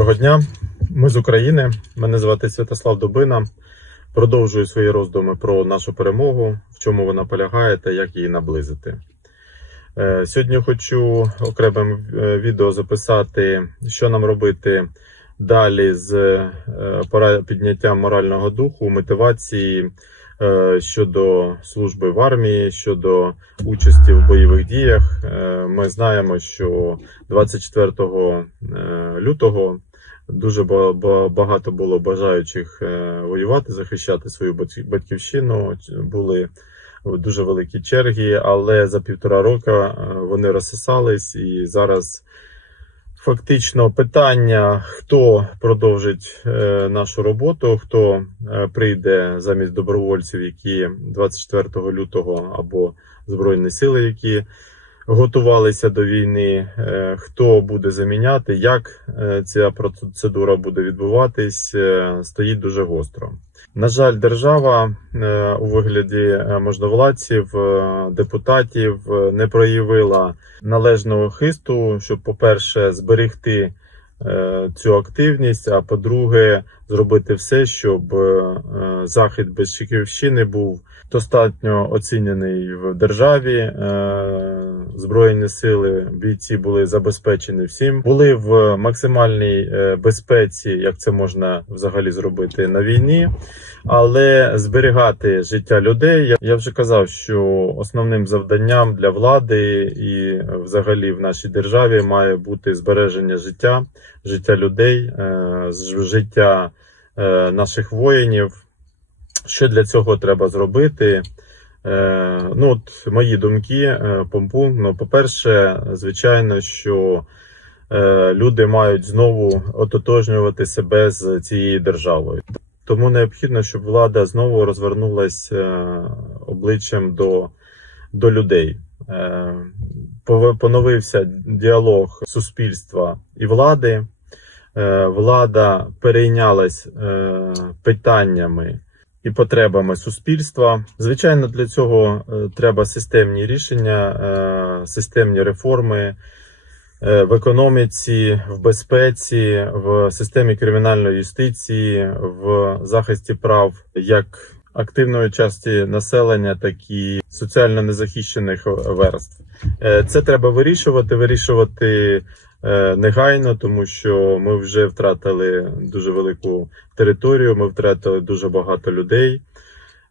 Доброго дня, ми з України. Мене звати Святослав Добина. Продовжую свої роздуми про нашу перемогу, в чому вона полягає та як її наблизити. Е, Сьогодні хочу окремим е, відео записати, що нам робити далі з е, підняттям морального духу, мотивації щодо служби в армії, щодо участі в бойових діях. Ми знаємо, що 24 е, лютого дуже ба- ба- багато було бажаючих е, воювати, захищати свою батьківщину. Були дуже великі черги, але за півтора року е, вони розсосались і зараз. Фактично питання, хто продовжить е, нашу роботу, хто прийде замість добровольців, які 24 лютого або збройні сили, які готувалися до війни, е, хто буде заміняти, як е, ця процедура буде відбуватись, е, стоїть дуже гостро. На жаль, держава у вигляді можновладців, депутатів не проявила належного хисту, щоб, по-перше, зберегти цю активність, а по-друге, зробити все, щоб е, захід Безчиківщини був достатньо оцінений в державі. Е, Збройні сили, бійці були забезпечені всім, були в максимальній е, безпеці, як це можна взагалі зробити на війні. Але зберігати життя людей, я- вже казав, що основним завданням для влади і е, взагалі в нашій державі має бути збереження життя, життя людей, е, життя е, наших воїнів. Що для цього треба зробити? Е, Ну, от мої думки е, по пункту. Ну, по-перше, звичайно, що е, люди мають знову ототожнювати себе з цією державою. Тому необхідно, щоб влада знову розвернулася е, обличчям до, до людей. Е, Поновився діалог суспільства і влади. Е, Влада перейнялась е, питаннями і потребами суспільства. Звичайно, для цього е, треба системні рішення, системні реформи в економіці, в безпеці, в системі кримінальної юстиції, в захисті прав як активної частини населення, так і соціально незахищених верств. Це треба вирішувати, вирішувати негайно, тому що ми вже втратили дуже велику територію, ми втратили дуже багато людей.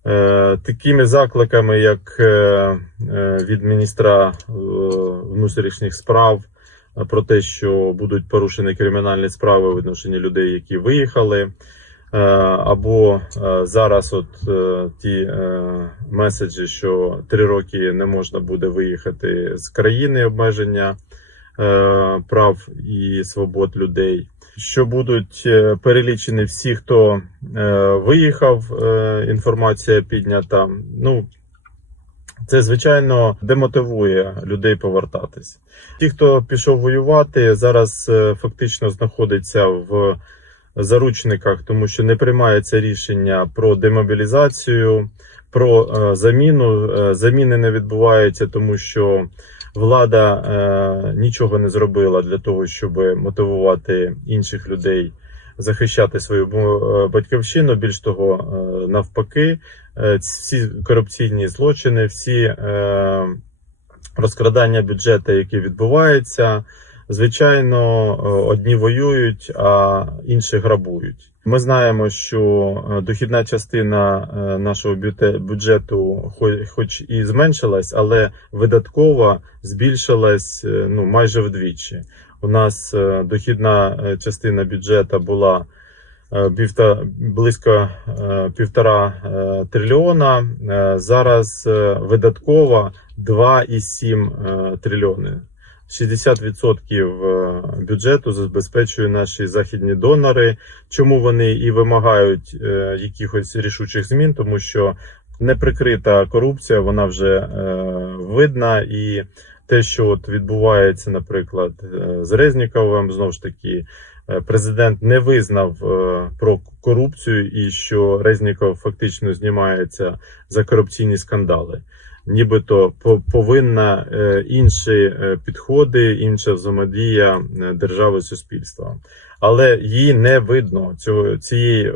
Е, Такими закликами, як е, е, від міністра е, внутрішніх справ, е, про те, що будуть порушені кримінальні справи у відношенні людей, які виїхали. Е, Або е, зараз, от е, ті е, меседжі, що три роки не можна буде виїхати з країни обмеження е, прав і свобод людей. Що будуть е, перелічені всі, хто е, виїхав, е, інформація піднята. Ну це звичайно демотивує людей повертатись. Ті, хто пішов воювати, зараз е, фактично знаходиться в заручниках, тому що не приймається рішення про демобілізацію, про е, заміну. Е, заміни не відбуваються, тому що влада е, нічого не зробила для того, щоб мотивувати інших людей захищати свою батьківщину. Більш того, навпаки, всі корупційні злочини, всі розкрадання бюджету, які відбуваються. Звичайно, е, одні воюють, а інші грабують. Ми знаємо, що е, дохідна частина е, нашого бюджету, хоч і зменшилась, але видаткова збільшилась ну майже вдвічі. У нас дохідна частина бюджету була близько півтора трильйона. Зараз видаткова 2,7 е, трильйони. 60% е, бюджету забезпечують наші західні донори. Чому вони і вимагають е, якихось рішучих змін? Тому що неприкрита корупція, вона вже е, видна, і те, що от відбувається, наприклад, з Резніковим, знову ж таки, президент не визнав про корупцію і що Резніков фактично знімається за корупційні скандали нібито по- повинна е, інші е, підходи, інша взаємодія е, держави суспільства. але її не видно цієї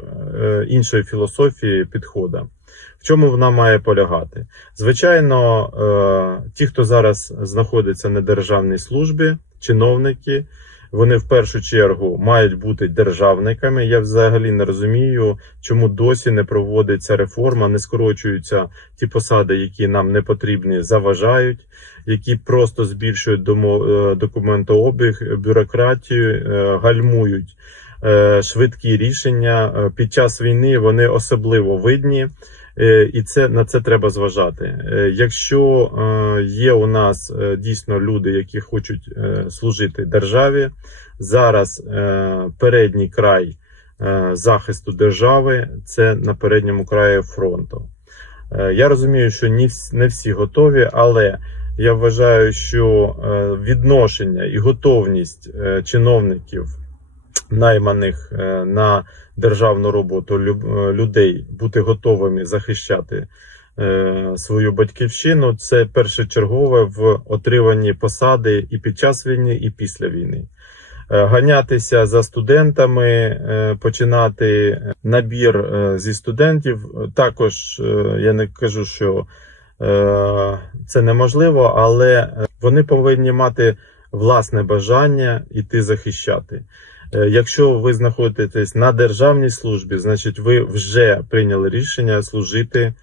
іншої філософії підходу. В чому вона має полягати? Звичайно, ті, хто зараз знаходиться на державній службі, чиновники, вони в першу чергу мають бути державниками. Я взагалі не розумію, чому досі не проводиться реформа, не скорочуються ті посади, які нам не потрібні, заважають, які просто збільшують е, документообіг, бюрократію, е, гальмують швидкі рішення. Е, Під час війни вони особливо видні. Е, І це на це треба зважати. Е, Якщо е, є у нас е, дійсно люди, які хочуть е, служити державі, зараз е, передній край е, захисту держави це на передньому краї фронту. Е, Я розумію, що не всі, готові, але я вважаю, що е, відношення і готовність е, чиновників, найманих е, на державну роботу е, людей бути готовими захищати е, свою батьківщину, це першочергове в отриманні посади і під час війни, і після війни. Ганятися за студентами, починати набір зі студентів. Також я не кажу, що це неможливо, але вони повинні мати власне бажання іти захищати. Е, Якщо ви знаходитесь на державній службі, значить ви вже прийняли рішення служити,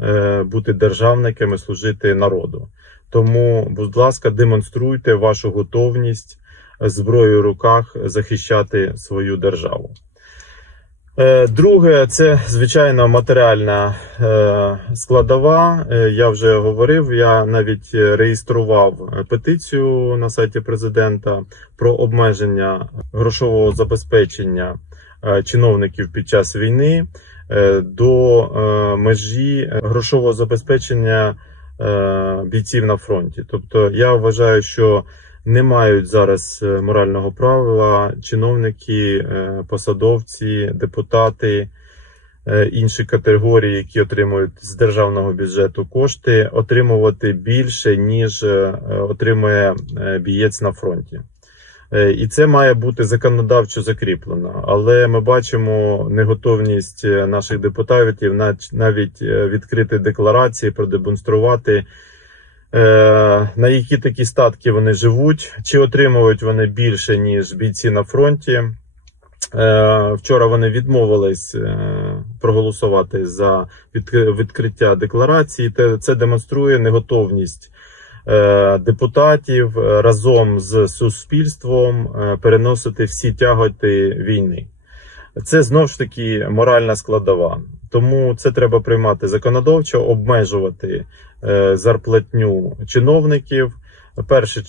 е, бути державниками, служити народу. Тому, будь ласка, демонструйте вашу готовність зброєю в руках захищати свою державу. Е, Друге, це звичайно матеріальна е, складова. Е, Я вже говорив, я навіть реєстрував петицію на сайті президента про обмеження грошового забезпечення чиновників під час війни до межі грошового забезпечення бійців на фронті. Тобто, я вважаю, що не мають зараз е, морального права чиновники, е, посадовці, депутати, е, інші категорії, які отримують з державного бюджету кошти, отримувати більше, ніж отримує бієць на фронті. І це має бути законодавчо закріплено. Але ми бачимо неготовність наших депутатів навіть відкрити декларації, продемонструвати на які такі статки вони живуть, чи отримують вони більше, ніж бійці на фронті. Е, Вчора вони відмовились е, проголосувати за відкриття декларації. Це демонструє неготовність е, депутатів е, разом з суспільством е, переносити всі тяготи війни. Це знов ж таки моральна складова. Тому це треба приймати законодавчо, обмежувати е, зарплатню чиновників. Перше,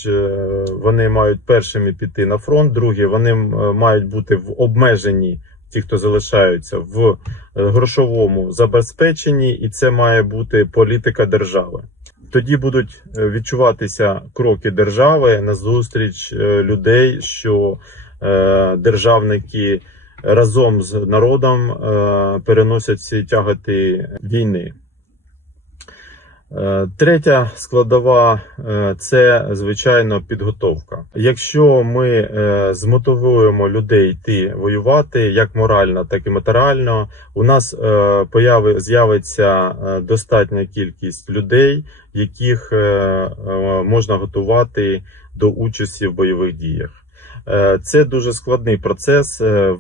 вони мають першими піти на фронт. Друге, вони мають бути в обмеженні, ті, хто залишаються в е, грошовому забезпеченні, і це має бути політика держави. Тоді будуть е, відчуватися кроки держави на зустріч е, людей, що е, державники разом з народом е, переносять всі тяготи війни. Е, Третя складова е, це звичайно підготовка. Якщо ми змотивуємо людей йти воювати як морально, так і матеріально, у нас появи з'явиться достатня кількість людей, яких можна готувати до участі в бойових діях. Е, Це дуже складний процес. Е,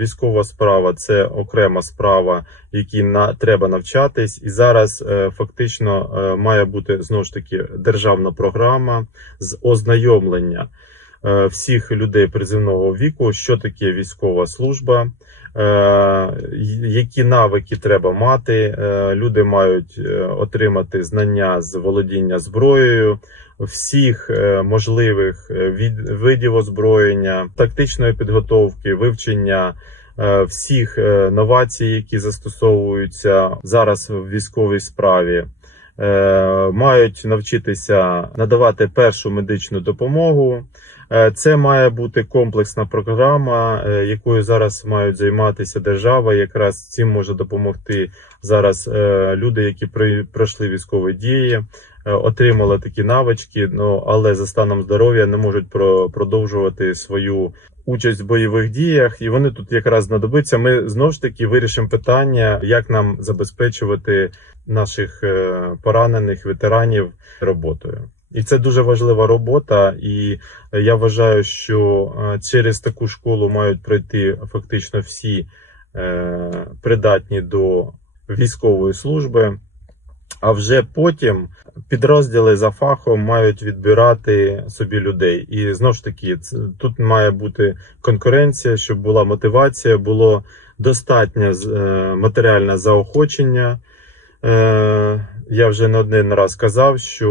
Військова справа це окрема справа, якій на треба навчатись, і зараз е, фактично має бути знову ж таки державна програма з ознайомлення всіх людей призивного віку, що таке військова служба, які навики треба мати. Люди мають отримати знання з володіння зброєю, всіх е, можливих е, від, видів озброєння, тактичної підготовки, вивчення е, всіх новацій, які застосовуються зараз в військовій справі. Мають навчитися надавати першу медичну допомогу. Це має бути комплексна програма, якою зараз мають займатися держава. Якраз цим може допомогти зараз люди, які пройшли військові дії, отримали такі навички, ну але за станом здоров'я не можуть про- продовжувати свою участь в бойових діях, і вони тут якраз знадобиться. Ми знову ж таки вирішимо питання, як нам забезпечувати наших е, поранених ветеранів роботою. І це дуже важлива робота, і я вважаю, що е, через таку школу мають пройти фактично всі е, придатні до військової служби. А вже потім підрозділи за фахом мають відбирати собі людей. І знову ж таки, тут має бути конкуренція, щоб була мотивація, було достатнє е, матеріальне заохочення. Е, я вже не один раз казав, що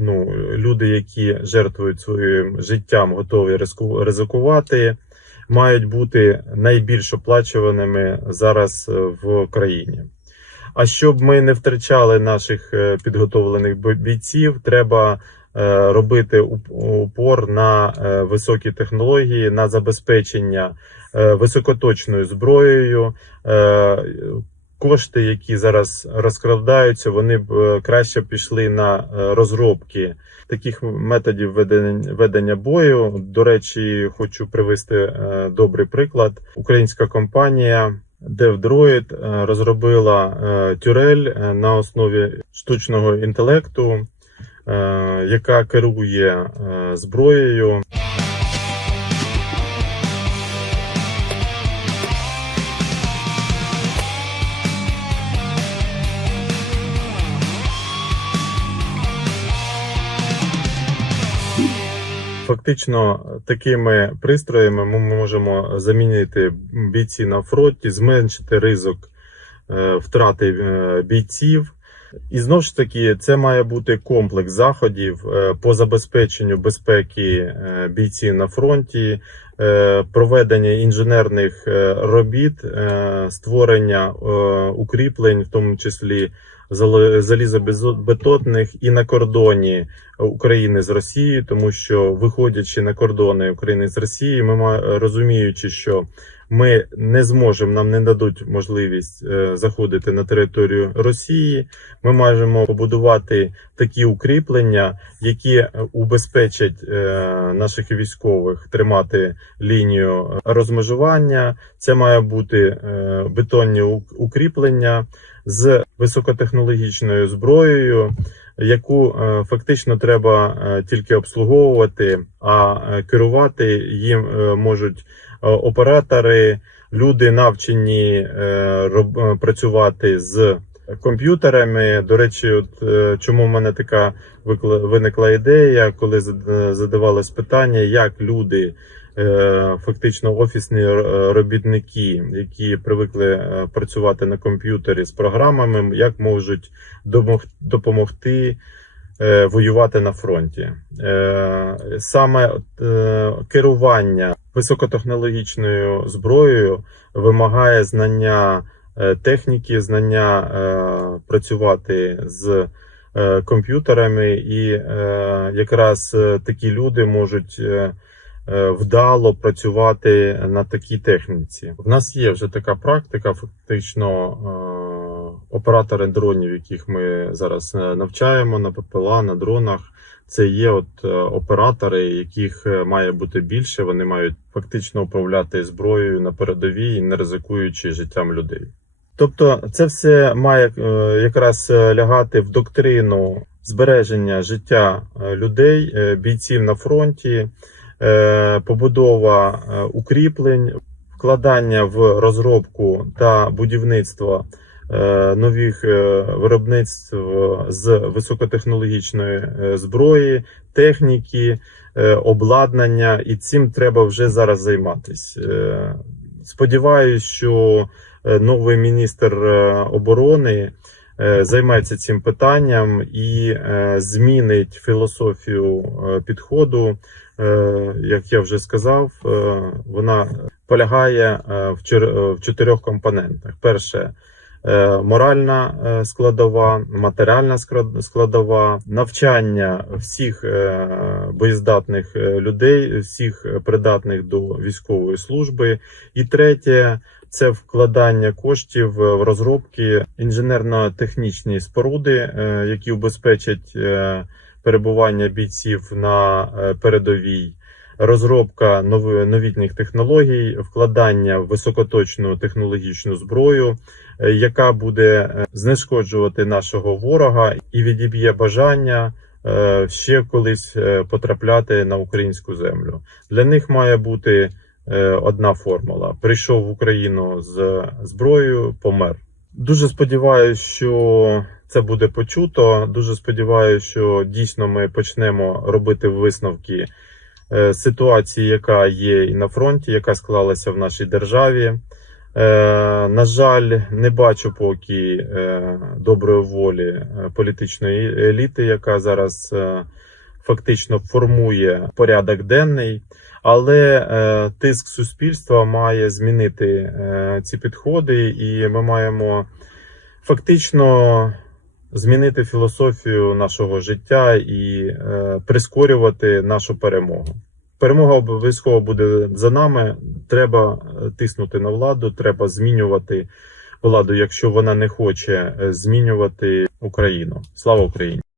ну, люди, які жертвують своїм життям, готові ризику- ризикувати, мають бути найбільш оплачуваними зараз в країні. А щоб ми не втрачали наших е, підготовлених бійців, треба е, робити упор на е, високі технології, на забезпечення високоточною зброєю. Кошти, які зараз розкрадаються, вони б краще пішли на розробки таких методів ведення, бою. До речі, хочу привести добрий приклад. Українська компанія DevDroid е, розробила е, тюрель е, на основі штучного інтелекту, яка керує зброєю. Фактично, такими пристроями ми можемо замінити бійці на фронті, зменшити ризик е, втрати е, бійців. І знову ж таки, це має бути комплекс заходів е, по забезпеченню безпеки е, бійців на фронті, е, проведення інженерних е, робіт, е, створення е, укріплень, в тому числі залізобетонних і на кордоні України з Росією, тому що виходячи на кордони України з Росією, ми розуміючи, що ми не зможемо, нам не дадуть можливість е, заходити на територію Росії. Ми маємо побудувати такі укріплення, які убезпечать е, наших військових тримати лінію розмежування. Це має бути е, бетонні ук- укріплення з високотехнологічною зброєю, яку е, фактично треба е, тільки обслуговувати, а е, керувати їм можуть оператори, люди навчені працювати з комп'ютерами. До речі, от чому в мене така виникла ідея, коли зад- задавалось питання, як люди. Е, Фактично офісні е, робітники, які привикли е, працювати на комп'ютері з програмами, як можуть допомогти воювати на фронті. Саме керування високотехнологічною зброєю вимагає знання техніки, знання працювати з комп'ютерами, і якраз такі люди можуть. Е, Вдало працювати на такій техніці. В нас є вже така практика, фактично е, оператори дронів, яких ми зараз е, навчаємо на ППЛА, на дронах. Це є от оператори, яких має бути більше. Вони мають фактично управляти зброєю на передовій, не ризикуючи життям людей. Тобто, це все має якраз лягати в доктрину збереження життя людей, бійців на фронті, побудова е, укріплень, вкладання в розробку та будівництво е, нових е, виробництв з високотехнологічної е, зброї, техніки, е, обладнання, і цим треба вже зараз займатися. Е, Сподіваюсь, що е, новий міністр е, оборони е, займеться цим питанням і е, змінить філософію е, підходу. Е, Як я вже сказав, е, вона полягає е, в чотирьох компонентах: перше моральна складова, матеріальна складова, навчання всіх боєздатних людей, всіх придатних до військової служби. І третє це вкладання коштів в розробки інженерно-технічні споруди, які убезпечать перебування бійців на е, передовій. розробка новітніх технологій, вкладання в високоточну технологічну зброю, е, яка буде е, знешкоджувати нашого ворога і відіб'є бажання ще колись потрапляти на українську землю. Для них має бути одна формула: прийшов в Україну з зброєю, помер. Дуже сподіваюся, що це буде почуто. Дуже сподіваюся, що дійсно ми почнемо робити висновки е, ситуації, яка є і на фронті, яка склалася в нашій державі. Е, на жаль, не бачу поки е, доброї волі політичної еліти, яка зараз фактично формує порядок денний. Але тиск суспільства має змінити ці підходи, і ми маємо фактично змінити філософію нашого життя і е, прискорювати нашу перемогу. Перемога обов'язково буде за нами. Треба е, тиснути на владу, треба змінювати владу, якщо вона не хоче е, змінювати Україну. Слава Україні!